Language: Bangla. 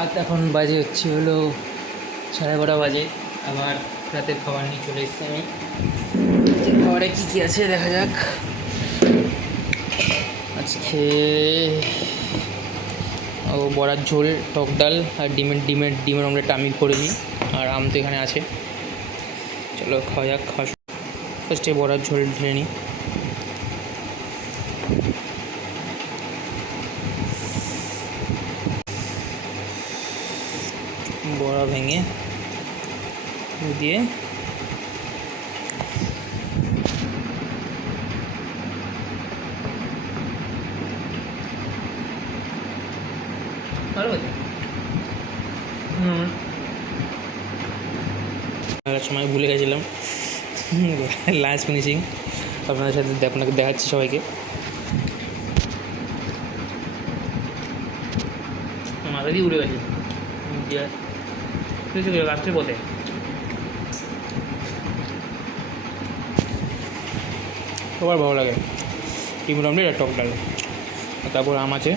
রাত এখন বাজে হলো 12:30 বাজে। আবার রাতের খাবার নিয়ে চলে এসেছি আমি। খাবারে কী কী আছে দেখা যাক। আজকে বড়ার ঝোল, টক ডাল আর ডিমের অমলেটটা আমি করে নিই, আর আম তো এখানে আছে। চলো খাওয়া যাক। ফার্স্টে বড়ার ঝোল ঢেলে নিই। বড়া ভেঙে দিয়ে ভালো হয়েছে। সময় ভুলে গেছিলাম লাস্ট ফিনিশিং আপনাদের সাথে আপনাকে দেখাচ্ছি সবাইকে। মাথা দিয়ে উড়ে গেছে রাত্রে পথে। সবার ভালো লাগে ডিমের অমলেট আর টক ডাল। তারপর আম আছে।